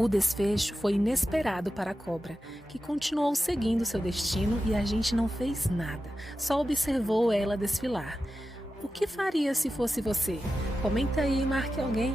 O desfecho foi inesperado para a cobra, que continuou seguindo seu destino e a gente não fez nada, só observou ela desfilar. O que faria se fosse você? Comenta aí e marque alguém.